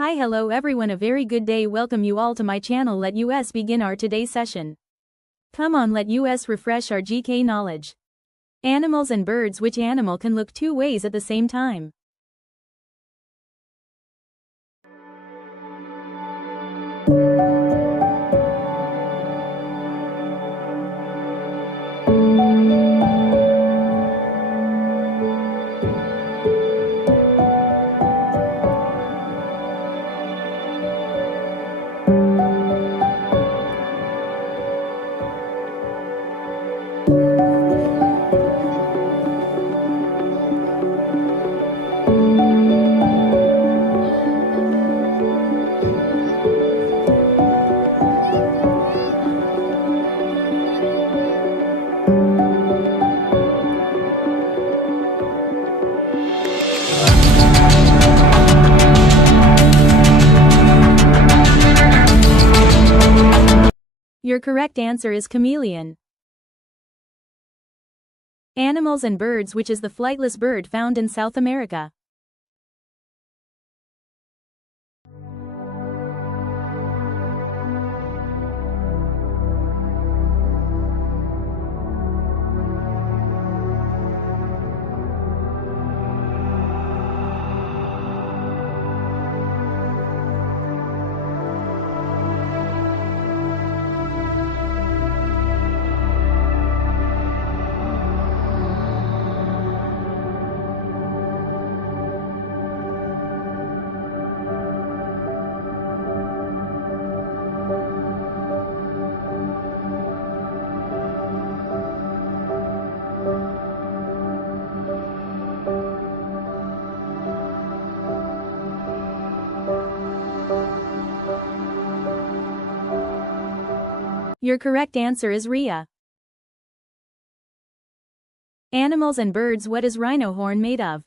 Hi, hello everyone, a very good day. Welcome you all to my channel. Let us begin our today's session. Come on, let us refresh our GK knowledge. Animals and birds. Which animal can look two ways at the same time? Your correct answer is chameleon. Animals and birds. Which is the flightless bird found in South America? Your correct answer is rhea. Animals and birds. What is rhino horn made of?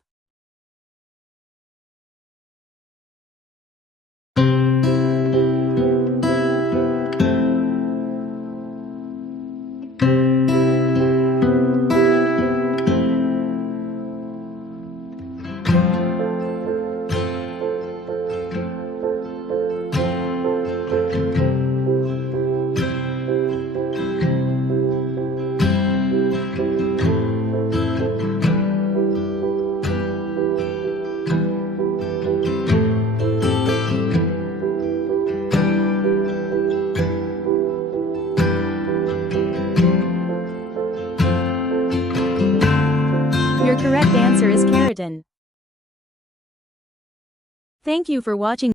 Your correct answer is keratin. Thank you for watching.